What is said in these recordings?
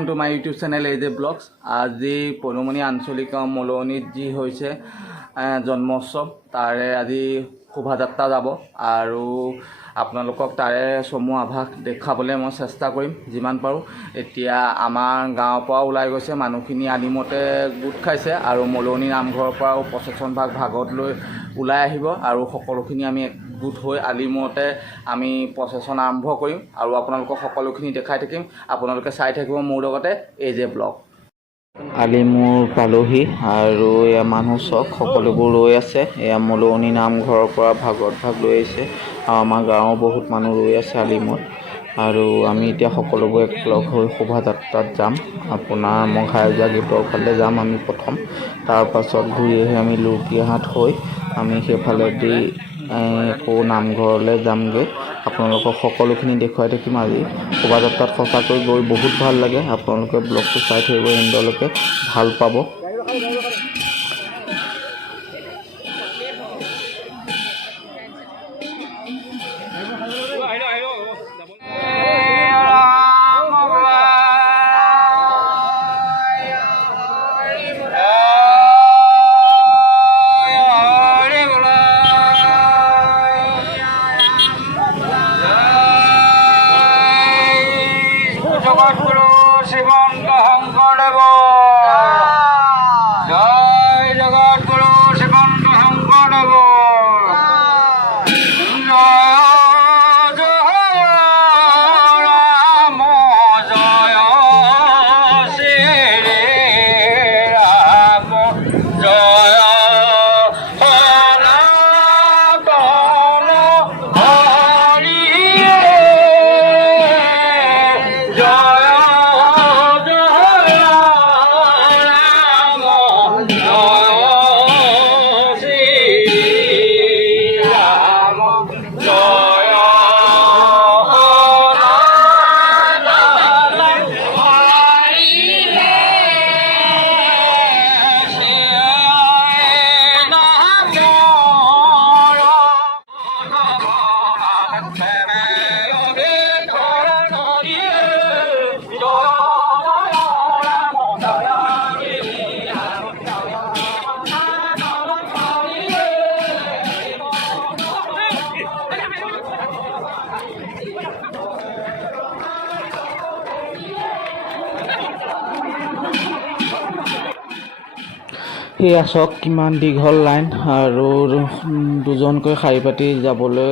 Welcome to my YouTube channel AJ blogs. আজি পদুমণি আঞ্চলিক মলনিত যি হৈছে জন্মোৎসৱ, তাৰে আজি শোভাযাত্ৰা যাব আৰু আপোনালোকক তাৰে চমু আভাস দেখাবলৈ মই চেষ্টা কৰিম যিমান পাৰোঁ। এতিয়া আমাৰ গাঁৱৰ পৰা ওলাই গৈছে মানুহখিনি, আলিমতে গোট খাইছে আৰু মলনি নামঘৰৰ পৰাও প্ৰচেছন ভাগত লৈ ওলাই আহিব আৰু সকলোখিনি আমি গোট হৈ আলিমতে আমি প্ৰচেছন আৰম্ভ কৰিম আৰু আপোনালোকক সকলোখিনি দেখাই থাকিম। আপোনালোকে চাই থাকিব মোৰ লগতে AJ ব্লগ। আলিমূৰ পালোহি আৰু এয়া মানুহ চক সকলোবোৰ ৰৈ আছে। এয়া মলনি নামঘৰৰ পৰা ভাগত ভাগ লৈ আহিছে আৰু আমাৰ গাঁৱৰ বহুত মানুহ ৰৈ আছে আলিমূৰত। আৰু আমি এতিয়া সকলোবোৰ একলগ হৈ শোভাযাত্ৰাত যাম। আপোনাৰ মঘাইজা গেটৰ ফালে যাম আমি প্ৰথম, তাৰপাছত ঘূৰি আহি আমি লুকীয়াহাট হৈ আমি সেইফালেদি আকৌ নামঘৰলৈ যামগৈ। আপোনালোকক সকলোখিনি দেখুৱাই থাকিম। আজি শোভাযাত্ৰাত সঁচাকৈ গৈ বহুত ভাল লাগে। আপোনালোকে ব্লগটো চাই থাকিব, এণ্ডলৈকে ভাল পাব। জগৎগুরু শ্রীমন্ত শঙ্কৰদেৱ জয়, জগৎগুৰু শ্ৰীমন্ত শঙ্কৰদেৱ জয়, জয় ৰাম জয় শ্ৰী ৰাম জয় সনাতন হৰি জয় জয় ৰাম জয় শ্ৰী ৰাম জয় সনাতন সেয়া চাওক কিমান দীঘল লাইন আৰু দুজনকৈ শাৰী পাতি যাবলৈ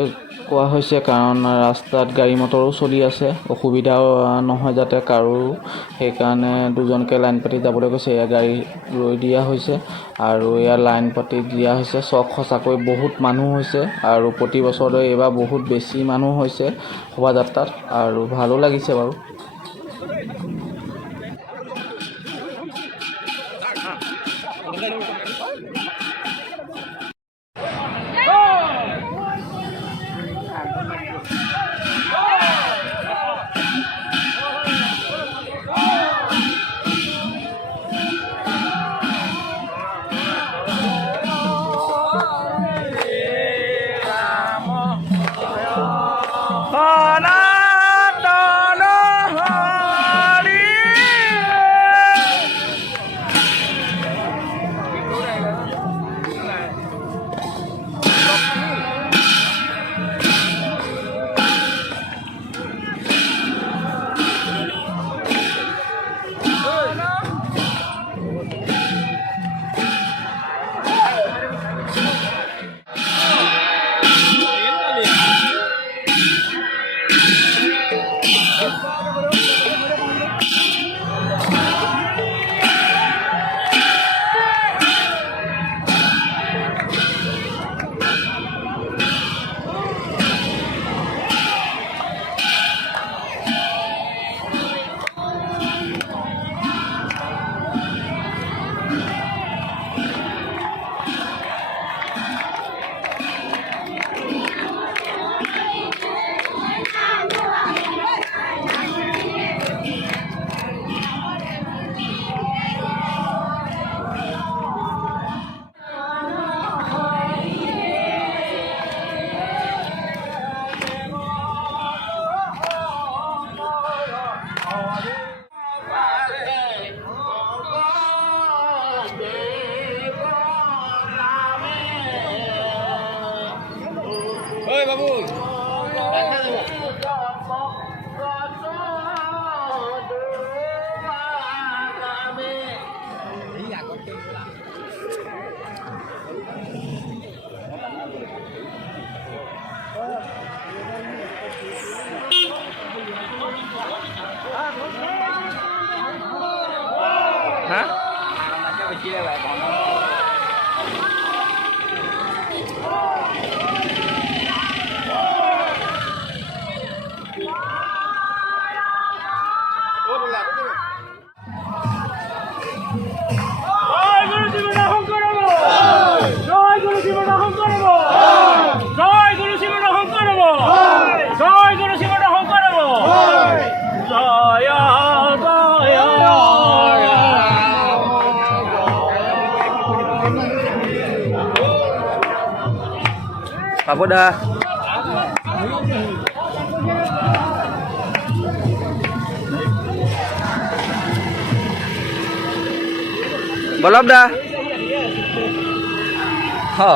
কোৱা হৈছে, কাৰণ ৰাস্তাত গাড়ী মটৰো চলি আছে, অসুবিধা নহয় যাতে কাৰো, সেইকাৰণে দুজনকৈ লাইন পাতি যাবলৈ কৈছে। এয়া গাড়ী ৰৈ দিয়া হৈছে আৰু এয়া লাইন পাতি দিয়া হৈছে। চক সঁচাকৈ বহুত মানুহ হৈছে আৰু প্ৰতি বছৰতে এইবাৰ বহুত বেছি মানুহ হৈছে শোভাযাত্ৰাত আৰু ভালো লাগিছে বাৰু। সনাতন হৰি ঐ বাবু hả Pagoda. Balap dah. Ha.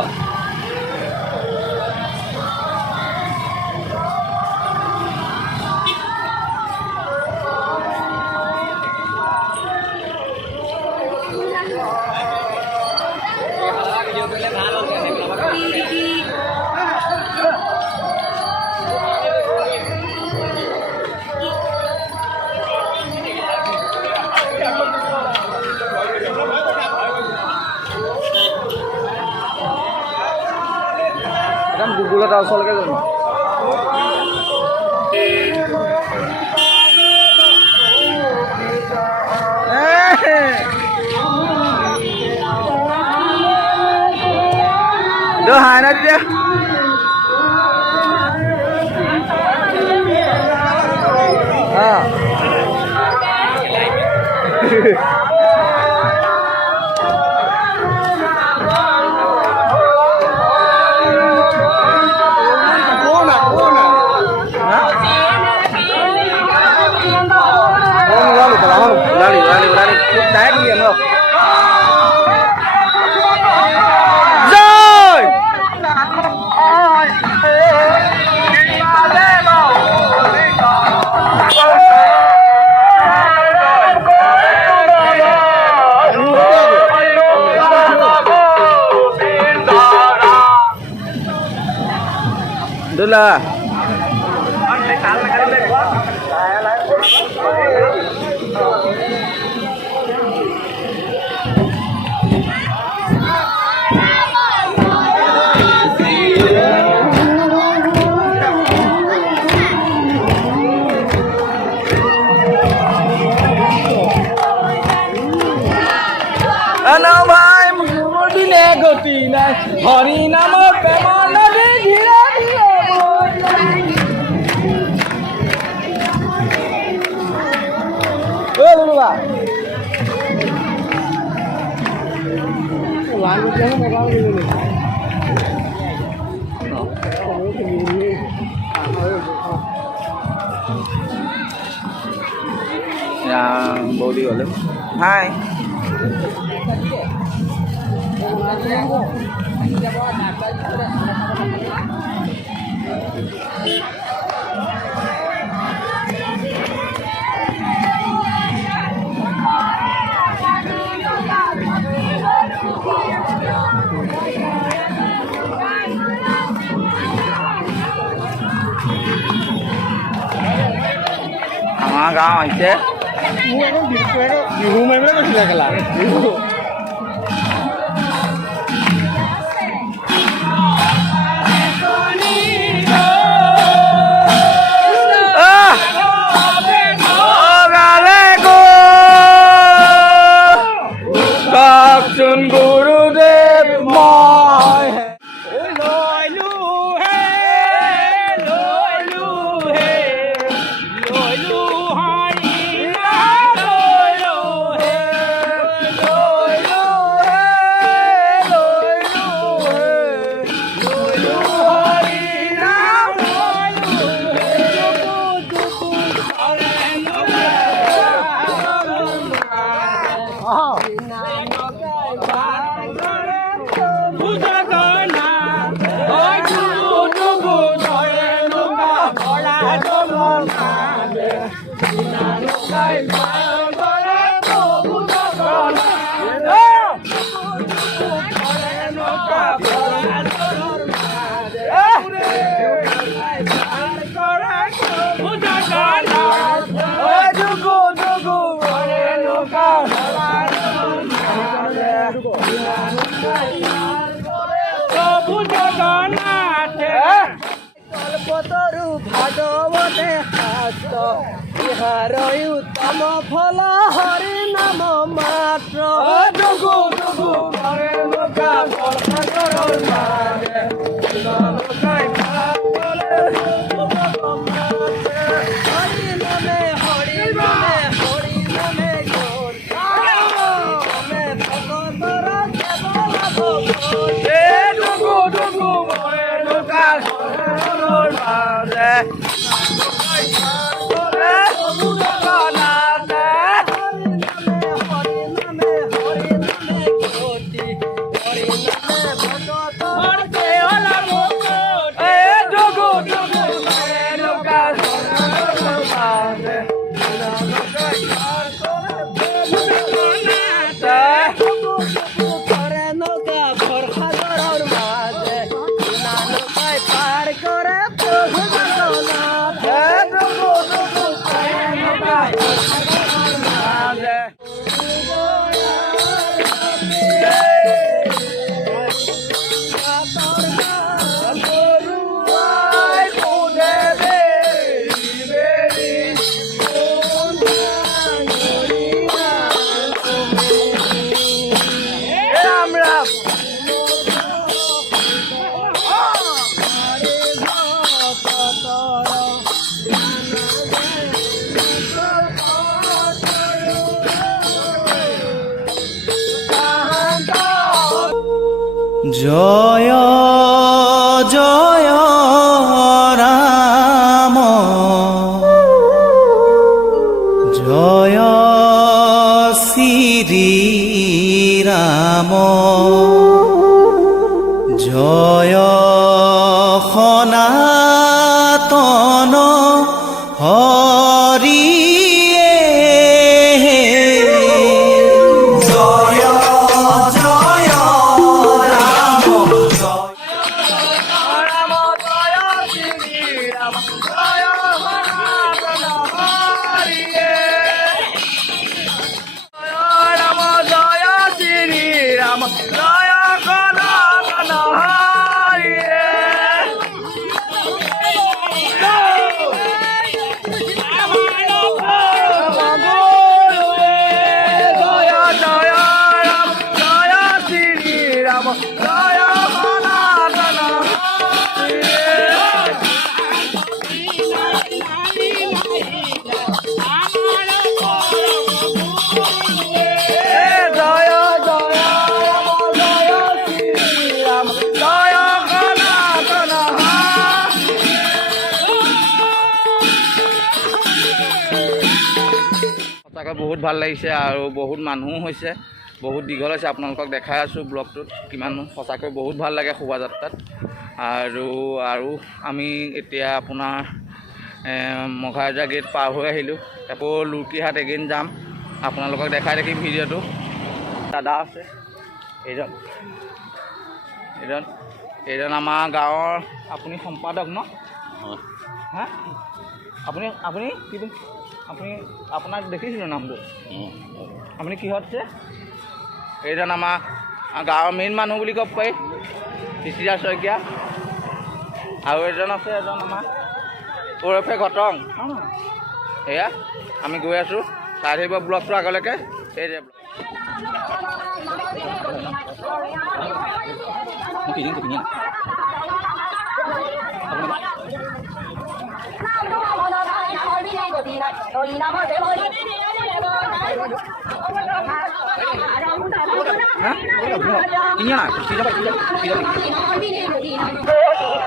Kan Google atau soal kayak gitu. Đưa hai nó chứ. Lari, đá đi em không? Rồi. Đó là Ano bhai mudi le goti nai hari nam peman nadi dhire dhire oh lulu ba lalu jangan megang dulu yang body oleh hai गाँव ऐसे बिहू में लगला Gurudev moi loi lu hai hai loi lu hai loi lu hai loi প্রভু জগন্নাথে কল্পতরু ভাগবতে হাস্ত ইহার উত্তম ফল হরি নাম মাত্র যোগু যোগু করে লোকা বর্ষা করল মাঝে লোকাই পাগলে হরি নামে হরি নামে হরি নামে গোর নামে ভগতর কেবল ভগবান এ যোগু যোগু করে লোকা করল মাঝে প্রভু জগন্নাথে হরি নামে কোটি হরি নামে ভগতর এ যোগু যোগু করে লোকা করল মাঝে করে নৌকা ভরসাগর মাঝে না নৌকায় পার করে প্রভু জগন্নাথ জয় জয় রাম জয় শ্রী রাম জয় সনাতন হৰিয়ে জয় জয় ৰাম জয় রাম জয় শ্রী রাম জয় সনাতন হরিয়ে জয় রাম জয় শ্রী রাম জয় সনাতন হরিয়ে জয় জয় রাম জয় শ্রী রাম জয় সনাতন হরিয়ে জয় জয় রাম জয় শ্রী রাম জয় সনাতন সঁচাকৈ বহুত ভাল লাগিছে আৰু বহুত মানুহো হৈছে বহুত দীঘল হৈছে আপোনালোকক দেখাই আছোঁ ব্লগটোত কিমান সঁচাকৈ বহুত ভাল লাগে শোভাযাত্ৰাত আৰু আমি এতিয়া আপোনাৰ মঘাৰাজা গেট পাৰ হৈ আহিলোঁ আকৌ লুকিহাট এগেইন যাম আপোনালোকক দেখাই থাকিম ভিডিঅ'টো দাদা আছে এইজন আমাৰ গাঁৱৰ আপুনি সম্পাদক ন হা আপুনি আপুনি কি আপুনি আপোনাক দেখিছিলোঁ নামটো আপুনি কিহত আছে এইজন আমাৰ গাঁৱৰ মেইন মানুহ বুলি ক'ব পাৰি চিচিৰা শইকীয়া আৰু এজন আছে এজন আমাৰ ওৰফে ঘটং এয়া আমি গৈ আছোঁ চাই থাকিব ব্লগটো আগলৈকে এই যে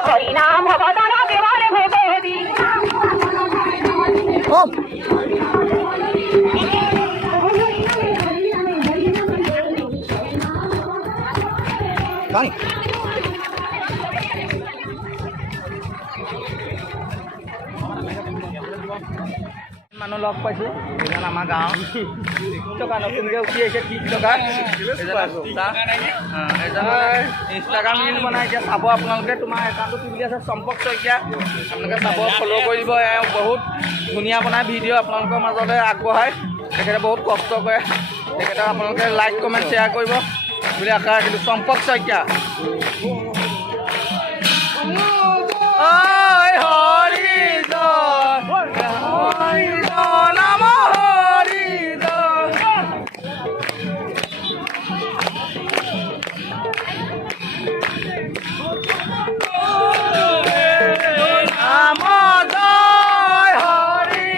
হরিনাম ভবতন দেবরে ভবেদি মানুহ লগ পাইছোঁ এজন আমাৰ গাঁৱৰ টিকটকাৰ নতুনকৈ উঠি আহিছে টিকটকাৰ এজন ইনষ্টাগ্ৰাম ৰীল বনাই এতিয়া চাব আপোনালোকে তোমাৰ একাউণ্টটো কি বুলি আছে চম্পক শইকীয়া আপোনালোকে চাব ফ'ল' কৰি দিব বহুত ধুনীয়া বনাই ভিডিঅ' আপোনালোকৰ মাজতে আগবঢ়ায় তেখেতে বহুত কষ্ট কৰে তেখেতক আপোনালোকে লাইক কমেণ্ট শ্বেয়াৰ কৰিব বুলি আশা ৰাখিলোঁ। চম্পক শইকীয়া ঐ হৰি নাম হৰি নাম জয় হৰি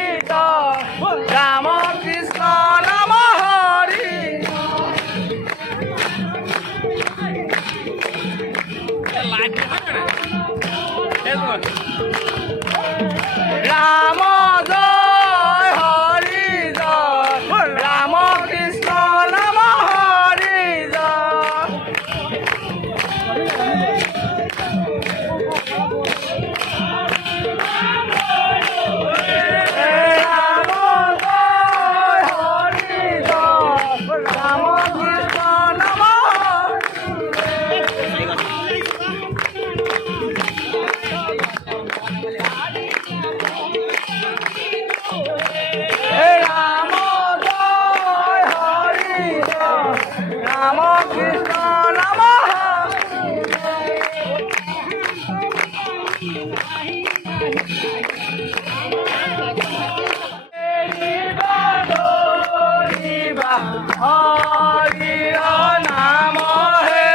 ৰাম কৃষ্ণ নাম হৰি ৰাম জয় হৰি জয় ৰাম কৃষ্ণ নাম হৰি জয় ৰাম জয় হৰি জয় ৰাম কৃষ্ণ নাম ৰাম জয় হৰি জয় ৰাম কৃষ্ণ নাম হৰি নাম হে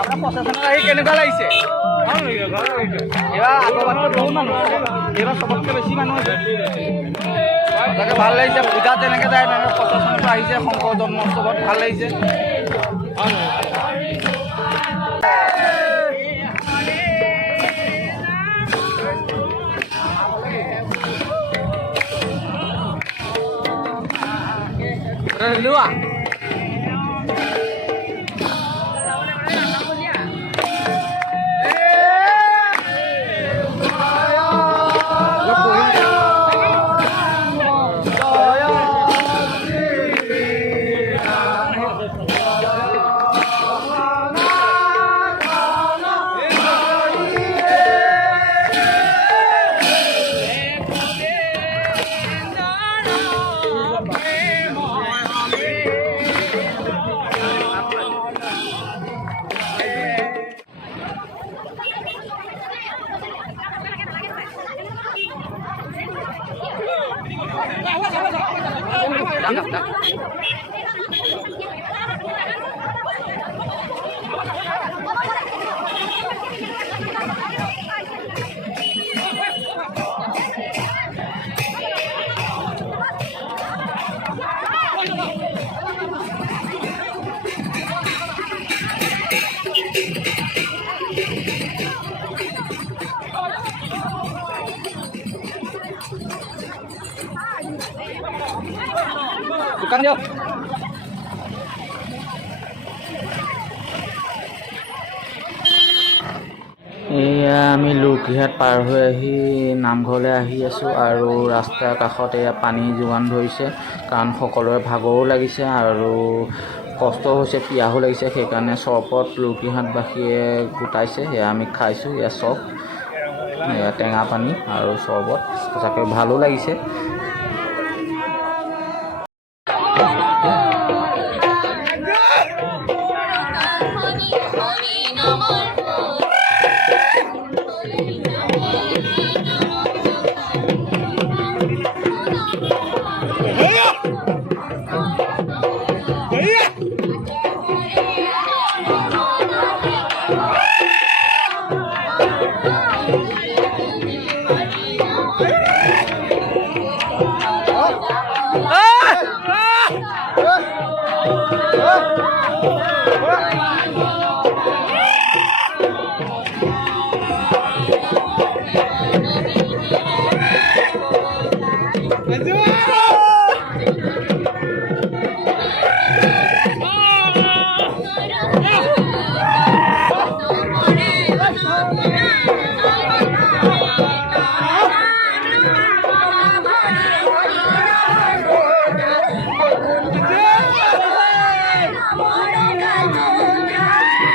আপোনাৰ প্ৰচেছনত আহি কেনেকুৱা লাগিছে? এইবাৰ আগৰবাৰতকৈ বহুত মানুহ, এইবাৰ চবতকৈ বেছি মানুহ হৈছে। সঁচাকৈ ভাল লাগিছে। পূজা তেনেকৈ যায়, তেনেকৈ প্ৰচেছনটো আহিছে শংকৰ জন্মোৎসৱত ভাল লাগিছে। লোৱা দোকান যাও। এয়া আমি লুকঘাট পাৰ হৈ আহি নামঘৰলৈ আহি আছোঁ আৰু ৰাস্তাৰ কাষত এয়া পানী যোগান ধৰিছে, কাৰণ সকলোৰে ভাগৰো লাগিছে আৰু কষ্টও হৈছে, পিয়াহো লাগিছে। সেইকাৰণে চৰবত লুকঘাটবাসীয়ে গোটাইছে, সেয়া আমি খাইছোঁ। এয়া চব এয়া টেঙা পানী আৰু চৰবত, সঁচাকৈ ভালো লাগিছে।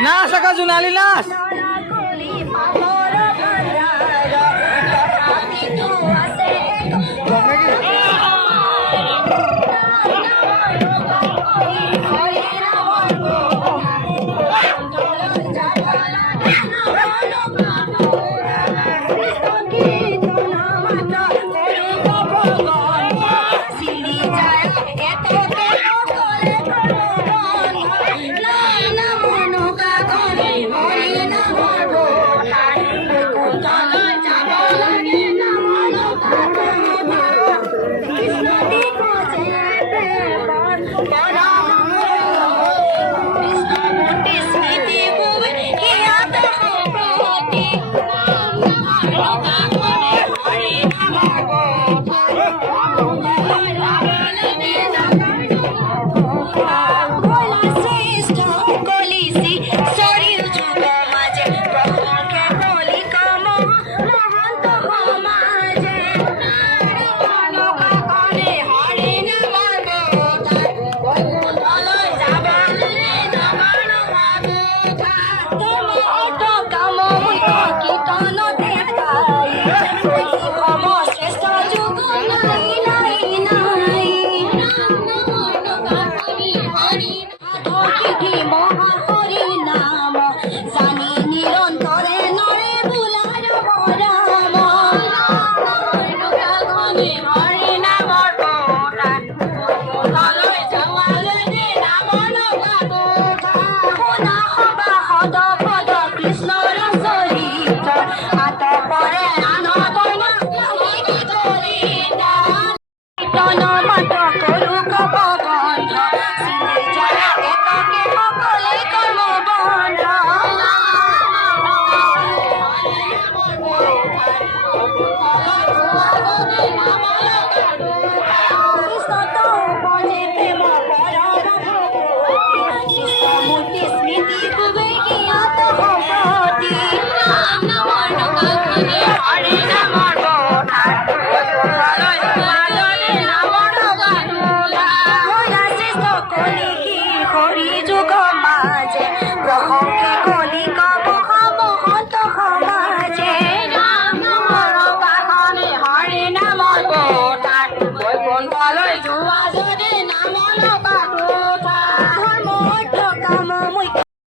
নাচ একা জোনালী নাচ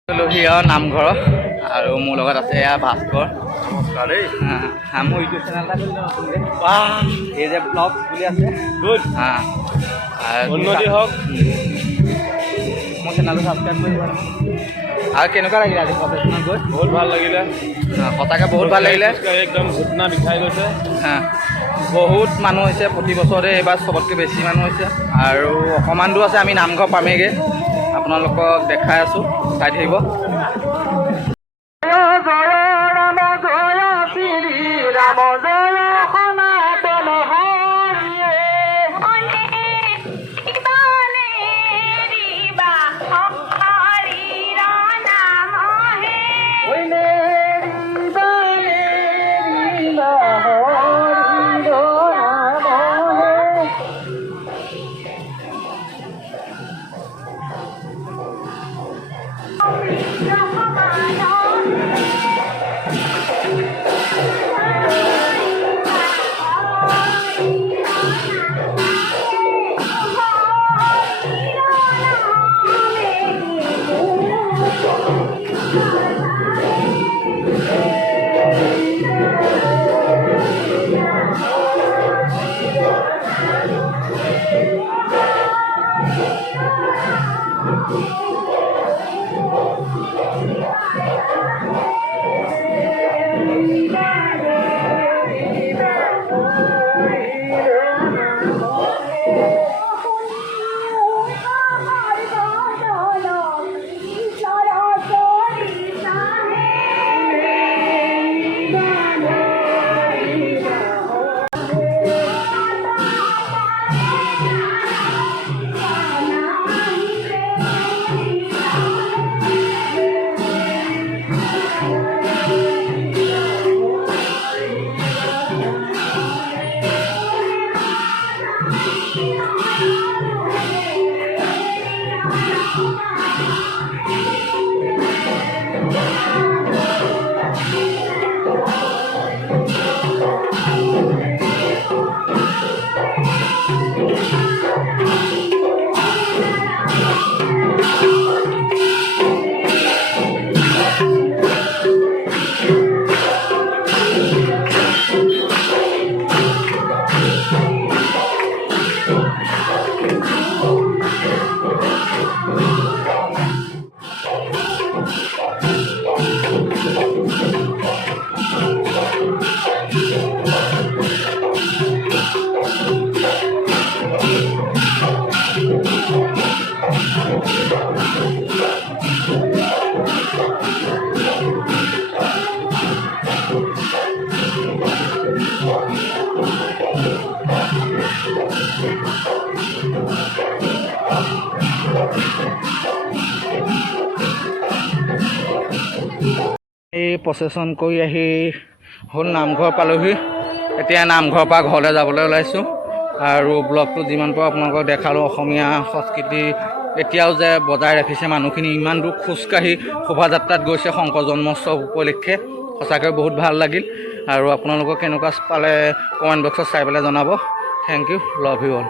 লোহিয়া নামঘৰ আৰু মোৰ লগত আছে এয়া ভাস্কৰ মোৰ ইউটিউব চেনেল এটা খুলিলোঁ নতুনকৈ এই যে ব্লগ বুলি আছে গুড উন্নতি হওক মোৰ চেনেলটো ছাবস্ক্ৰাইব কৰি দিব আৰু কেনেকুৱা লাগিলে আজি প্ৰফেশ্যনেল গৈ বহুত ভাল লাগিলে সঁচাকৈ বহুত ভাল লাগিলে একদম ঘটনা বিষাই গৈছে বহুত মানুহ হৈছে প্ৰতি বছৰে এইবাৰ চবতকৈ বেছি মানুহ হৈছে আৰু অকণমান দূৰ আছে আমি নামঘৰ পামেগৈ আপোনালোকক দেখাই আছোঁ চাই থাকিব এই প্ৰচেশ্যন কৰি আহি হ'ল নামঘৰ পালোহি। এতিয়া নামঘৰৰ পৰা ঘৰলৈ যাবলৈ ওলাইছোঁ আৰু ব্লগটো যিমান পাৰোঁ আপোনালোকক দেখালোঁ। অসমীয়া সংস্কৃতি এতিয়াও যে বজাই ৰাখিছে মানুহখিনি, ইমান দূৰ খোজকাঢ়ি শোভাযাত্ৰাত গৈছে শংকৰ জন্মোৎসৱ উপলক্ষে। সঁচাকৈ বহুত ভাল লাগিল আৰু আপোনালোকক কেনেকুৱা পালে কমেণ্ট বক্সত চাই পেলাই জনাব। Thank you, love you all.